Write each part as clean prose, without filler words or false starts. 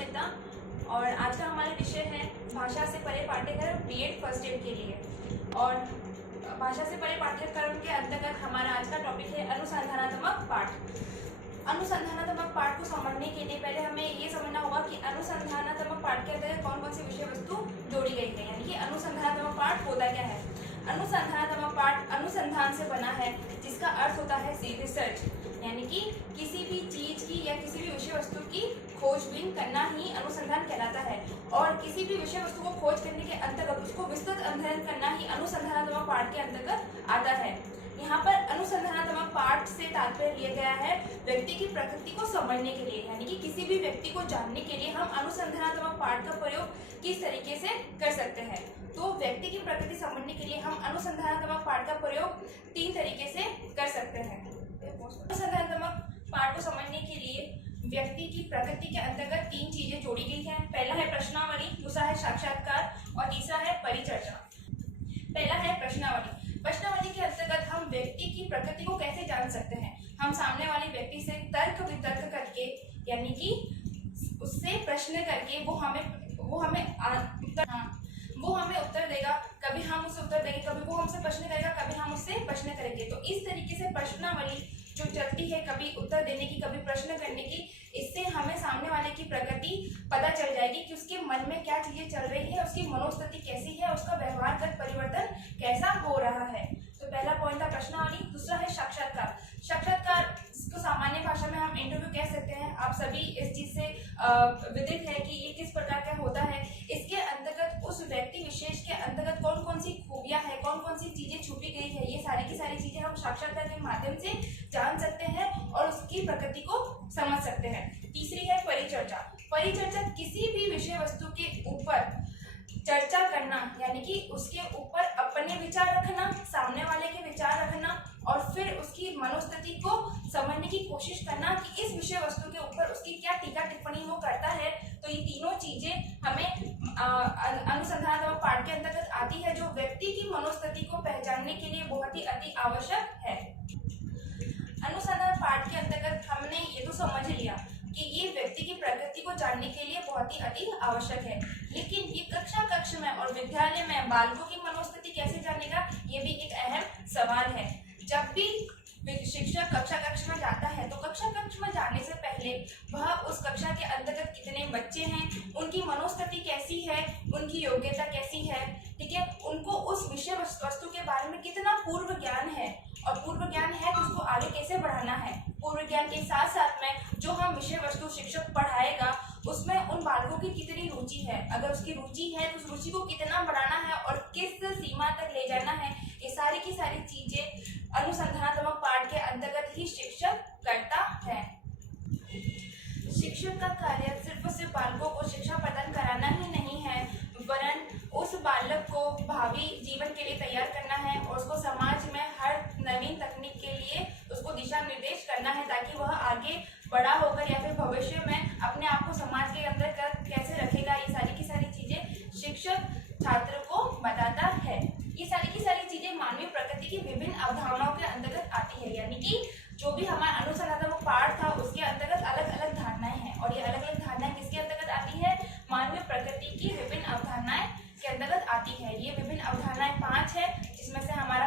स्मिता और आज का हमारा विषय है भाषा से परे पाठ्यक्रम बीएड फर्स्ट ईयर के लिए। और भाषा से परे पाठ्यक्रम के अंतर्गत हमारा आज का टॉपिक है अनुसंधानात्मक पाठ। अनुसंधानात्मक पाठ को समझने के लिए पहले हमें ये समझना होगा कि अनुसंधानात्मक पाठ के अंतर्गत कौन कौन सी विषय वस्तु जोड़ी गई है, यानी कि अनुसंधानात्मक पाठ होता क्या है। अनुसंधानात्मक पाठ अनुसंधान से बना है, जिसका अर्थ होता है रिसर्च, यानी कि किसी भी चीज की या किसी भी विषय वस्तु की खोजबीन करना ही अनुसंधान कहलाता है। और किसी भी विषय वस्तु को खोज करने के अंतर्गत उसको विस्तृत अध्ययन करना ही अनुसंधानात्मक पाठ के अंतर्गत आता है। यहाँ पर अनुसंधानात्मक पाठ से तात्पर्य लिया गया है व्यक्ति की प्रकृति को समझने के लिए, यानी कि किसी भी व्यक्ति को जानने के लिए हम अनुसंधानात्मक पाठ का प्रयोग किस तरीके से कर सकते हैं। तो व्यक्ति की प्रकृति समझने के लिए हम अनुसंधानात्मक पाठ का प्रयोग 3 तरीके से कर सकते हैं। अनुसंधानात्मक पाठ को समझने के लिए व्यक्ति की प्रकृति के अंतर्गत 3 चीजें जोड़ी गई हैं। पहला है प्रश्नावली, दूसरा है साक्षात्कार और तीसरा है परिचर्चा। पहला है प्रश्नावली। प्रश्नावली के अंतर्गत हम व्यक्ति की प्रकृति को कैसे जान सकते हैं। हम सामने वाले व्यक्ति से तर्क वितर्क करके, यानी कि उससे प्रश्न करके वो हमें उत्तर देगा। कभी हम उसे उत्तर देंगे, कभी वो हमसे प्रश्न करेगा, कभी हम उससे प्रश्न करेंगे। तो इस तरीके से प्रश्नावली जो चलती है, कभी उत्तर देने की, कभी प्रश्न करने की, इससे हमें सामने वाले की प्रकृति पता चल जाएगी कि उसके मन में क्या चीजें चल रही है, उसकी मनोस्थिति कैसी है, उसका व्यवहारगत परिवर्तन कैसा हो रहा है। तो पहला पॉइंट था प्रश्नावली। दूसरा है साक्षात्कार। साक्षात्कार को सामान्य भाषा में हम इंटरव्यू कह सकते हैं। आप सभी इस चीज से विदित है कि ये किस प्रकार का होता है। इसके अंतर्गत उस व्यक्ति विशेष के अंतर्गत कौन कौन सी खूबियां हैं, कौन कौन सी चीजें छुपी गई है, ये सारी की सारी चीजें हम साक्षात्कार के माध्यम से जान सकते हैं और उसकी प्रकृति को समझ सकते हैं। तीसरी है परिचर्चा। परिचर्चा किसी भी विषय वस्तु के ऊपर चर्चा करना, यानी कि उसके ऊपर अपने विचार रखना, सामने वाले के विचार रखना और फिर उसकी मनोस्थिति को समझने की कोशिश करना कि इस विषय वस्तु के ऊपर उसकी क्या टीका टिप्पणी वो करता है। तो ये तीनों चीजें हमें अनुसंधानात्मक पाठ के अंतर्गत आती है, जो व्यक्ति की मनोस्थिति को पहचानने के लिए बहुत ही अति आवश्यक है। अनुसंधान पाठ के अंतर्गत हमने ये तो समझ लिया कि ये व्यक्ति की प्रकृति को जानने के लिए बहुत ही अति आवश्यक है, लेकिन ये कक्ष में और विद्यालय में बालकों की मनोस्थिति कैसे जानेगा, ये भी एक अहम सवाल है। जब भी शिक्षक कक्ष में जाता है तो कक्ष में जाने से पहले वह उस कक्षा के अंतर्गत कितने बच्चे हैं, उनकी मनोस्थिति कैसी है, उनकी योग्यता कैसी है, ठीक है, उनको उस विषय वस्तु के बारे में कितना पूर्व ज्ञान है, और पूर्व ज्ञान है तो उसको आगे कैसे बढ़ाना है। पूर्व ज्ञान के साथ साथ में जो हम विषय वस्तु शिक्षक पढ़ाएगा उसमें उन बालकों की कितनी रुचि है, अगर उसकी रुचि है तो उस रुचि को कितना बढ़ाना है और किस सीमा तक ले जाना है, ये सारी की सारी चीजें अनुसंधानात्मक पाठ के अंतर्गत ही शिक्षक करता है। शिक्षक का कार्य सिर्फ बालकों को शिक्षा प्रदान कराना ही नहीं है, वरन उस बालक को भावी जीवन के लिए तैयार करना है और उसको समाज में हर नवीन तकनीक के लिए उसको दिशा निर्देश करना है, ताकि वह आगे बड़ा होकर या फिर भविष्य में अपने आप को समाज के अंदर कैसे रखेगा। ये सारी की सारी चीजें शिक्षक छात्र को बताता है। ये सारी की सारी चीजें मानवीय प्रकृति की विभिन्न अवधारणाओं के अंतर्गत आती है, यानी कि जो भी हमारा अनुसंधानात्मक पाठ था उसके अंतर्गत अलग अलग धारणाएं हैं, और ये अलग अलग धारणाएं किसके अंतर्गत आती है, मानवीय प्रकृति की विभिन्न अवधारणाएं के अंतर्गत आती है। ये विभिन्न अवधारणाएं 5 है, जिसमें से हमारा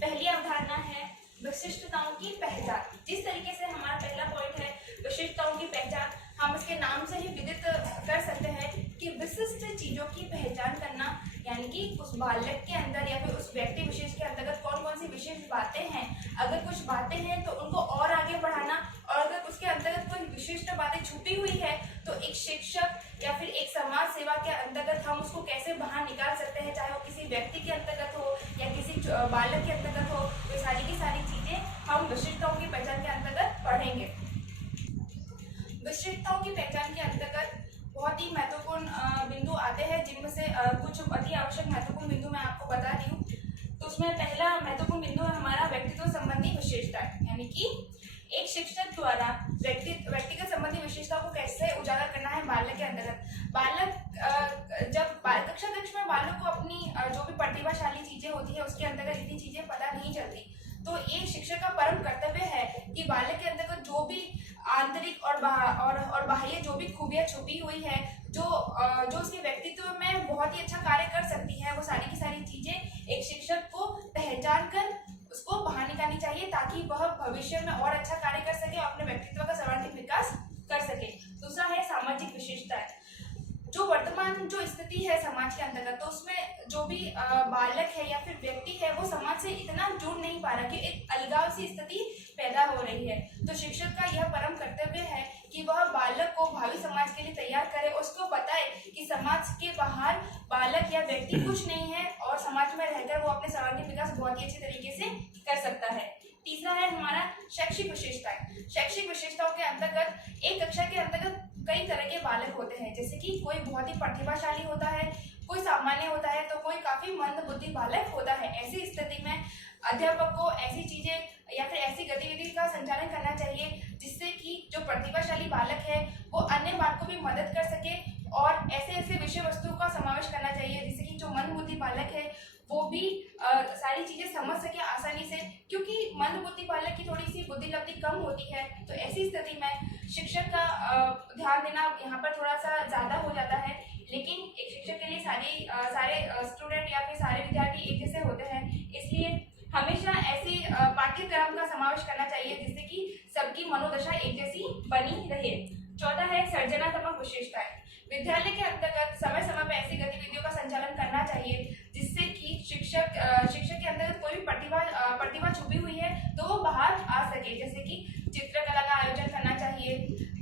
पहली अवधारणा है विशिष्टताओं की पहचान। जिस तरीके से हमारा पहला पॉइंट है विशिष्टताओं की पहचान, हम इसके नाम से ही विदित कर सकते हैं कि विशिष्ट चीजों की पहचान करना, यानी कि उस बालक के अंदर या फिर उस व्यक्ति विशेष के अंतर्गत कौन कौन सी विशेष बातें हैं, अगर कुछ बातें हैं तो उनको और आगे बढ़ाना, और अगर उसके अंतर्गत कोई विशिष्ट बातें छुपी हुई है तो एक शिक्षक या फिर एक समाज सेवा के अंतर्गत हम उसको कैसे बाहर निकाल सकते हैं, चाहे वो किसी व्यक्ति के अंतर्गत हो या किसी बालक के अंतर्गत हो। तो सारी की सारी चीजें हम विशिष्टताओं की पहचान के अंतर्गत पढ़ेंगे। विशिष्टताओं की पहचान के अंतर्गत बहुत ही महत्वपूर्ण बिंदु आते हैं, जिनमें से कुछ अति आवश्यक महत्वपूर्ण बिंदु मैं आपको बता दी हूँ। तो उसमें पहला महत्वपूर्ण बिंदु है हमारा व्यक्तित्व संबंधी विशेषता, यानी कि एक शिक्षक द्वारा व्यक्तिगत संबंधी विशेषता को कैसे उजागर करना है बालक के अंतर्गत। बालक जब कक्षा में बालक को अपनी जो भी प्रतिभाशाली चीजें होती है उसके अंतर्गत इतनी चीजें पता नहीं चलती, तो ये शिक्षक का परम कर्तव्य है कि बालक के अंतर्गत जो भी आंतरिक और बाह्य जो भी खूबियां छुपी हुई है, जो उसके व्यक्तित्व में बहुत ही अच्छा कार्य कर सकती है, वो सारी की सारी चीजें एक शिक्षक को पहचान कर उसको बाहर निकालनी चाहिए, ताकि वह भविष्य में और अच्छा कार्य कर सके और अपने व्यक्तित्व का सर्वांगीण विकास कर सके। दूसरा है सामाजिक विशेषताएं। जो वर्तमान जो स्थिति है समाज के अंतर्गत, तो उसमें जो भी बालक है या फिर व्यक्ति है वो समाज से इतना जुड़ नहीं पा रहा कि एक अलगाव सी स्थिति पैदा हो रही है। तो शिक्षक का यह परम कर्तव्य है कि वह बालक को भावी समाज के लिए तैयार करे, उसको बताए कि समाज के बाहर बालक या व्यक्ति कुछ नहीं है और समाज में रहकर वो अपने सर्वांगीण विकास बहुत ही अच्छे तरीके से कर सकता है। तीसरा है हमारा शैक्षिक विशेषताएं। शैक्षिक विशेषताओं के अंतर्गत एक कक्षा के अंतर्गत कई तरह के बालक होते हैं, जैसे कि कोई बहुत ही प्रतिभाशाली होता है, कोई सामान्य होता है, तो कोई काफी मंदबुद्धि बालक होता है। ऐसी स्थिति में अध्यापक को ऐसी चीजें या फिर ऐसी गतिविधि का संचालन करना चाहिए जिससे कि जो प्रतिभाशाली बालक है वो अन्य बालकों को भी मदद कर सके, और ऐसे विषय वस्तुओं का समावेश करना चाहिए जिससे कि जो मंदबुद्धि बालक है वो भी सारी चीजें समझ सके आसानी से, क्योंकि मंदबुद्धि बालक की थोड़ी सी बुद्धि लब्धि कम होती है। तो ऐसी स्थिति में शिक्षक का ध्यान देना यहाँ पर थोड़ा सा ज्यादा हो जाता है, लेकिन एक शिक्षक के लिए सारे स्टूडेंट या फिर सारे विद्यार्थी एक जैसे होते हैं, इसलिए हमेशा ऐसे पाठ्यक्रम का समावेश करना चाहिए जिससे कि सबकी मनोदशा एक जैसी बनी रहे। चौथा है सृजनात्मक विशेषताएं। विद्यालय के अंतर्गत समय समय पर ऐसी गतिविधियों का संचालन करना चाहिए जिससे कि शिक्षक के अंतर्गत कोई भी प्रतिभा छुपी हुई है तो वो बाहर आ सके, जैसे कि चित्रकला का आयोजन करना चाहिए,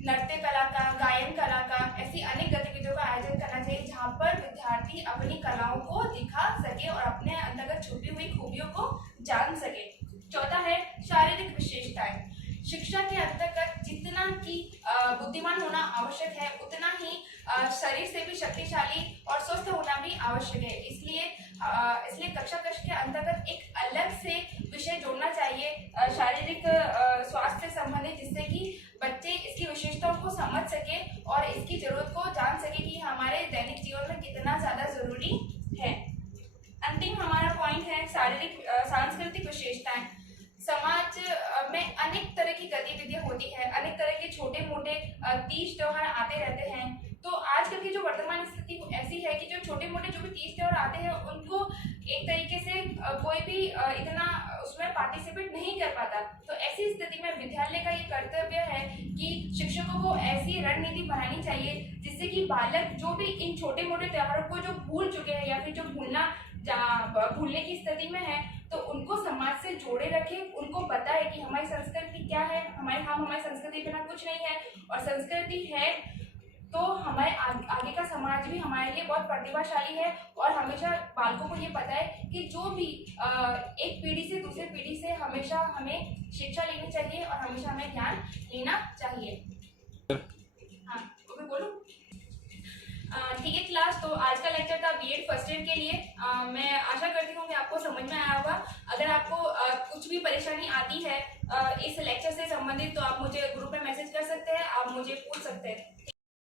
नृत्य कला का, गायन कला का, ऐसी अनेक गतिविधियों का आयोजन करना चाहिए जहाँ पर विद्यार्थी अपनी कलाओं को दिखा सके और अपने अंतर्गत छुपी हुई खूबियों को जान सके। चौथा है शारीरिक विशेषताएं। शिक्षा के अंतर्गत जितना कि बुद्धिमान होना आवश्यक है, उतना ही शरीर से भी शक्तिशाली और स्वस्थ होना भी आवश्यक है। इसलिए कक्षा के अंतर्गत एक अलग से विषय जोड़ना चाहिए शारीरिक स्वास्थ्य से संबंधित, जिससे कि बच्चे इसकी विशेषताओं को समझ सके और इसकी जरूरत को जान सके कि हमारे दैनिक जीवन में कितना ज्यादा जरूरी है। अंतिम हमारा पॉइंट है सांस्कृतिक विशेषताएं। समाज में अनेक तरह की गतिविधियां होती है, अनेक तरह के छोटे मोटे तीज त्योहार आते रहते हैं। तो आजकल की जो वर्तमान स्थिति ऐसी है कि जो छोटे मोटे जो भी तीज त्योहार आते हैं उनको एक तरीके से कोई भी इतना उसमें पार्टिसिपेट नहीं कर पाता। तो ऐसी स्थिति में विद्यालय का ये कर्तव्य है कि शिक्षकों को ऐसी रणनीति बनानी चाहिए जिससे कि बालक जो भी इन छोटे मोटे त्योहारों को जो भूल चुके हैं या फिर जो भूलने की स्थिति में है, तो उनको समाज से जोड़े रखे, उनको बताए कि हमारी संस्कृति क्या है, हमारी संस्कृति बिना कुछ नहीं है, और संस्कृति है तो हमारे आगे का समाज भी हमारे लिए बहुत प्रतिभाशाली है। और हमेशा बालकों को ये पता है कि जो भी एक पीढ़ी से दूसरी पीढ़ी से हमेशा हमें शिक्षा लेनी चाहिए और हमेशा हमें ज्ञान लेना चाहिए। हाँ, तो मैं बोलूँ? ठीक है क्लास, तो आज का लेक्चर था बीएड फर्स्ट ईयर के लिए। मैं आशा करती हूँ कि आपको समझ में आया होगा। अगर आपको कुछ भी परेशानी आती है इस लेक्चर से संबंधित, तो आप मुझे ग्रुप में मैसेज कर सकते हैं, आप मुझे पूछ सकते हैं।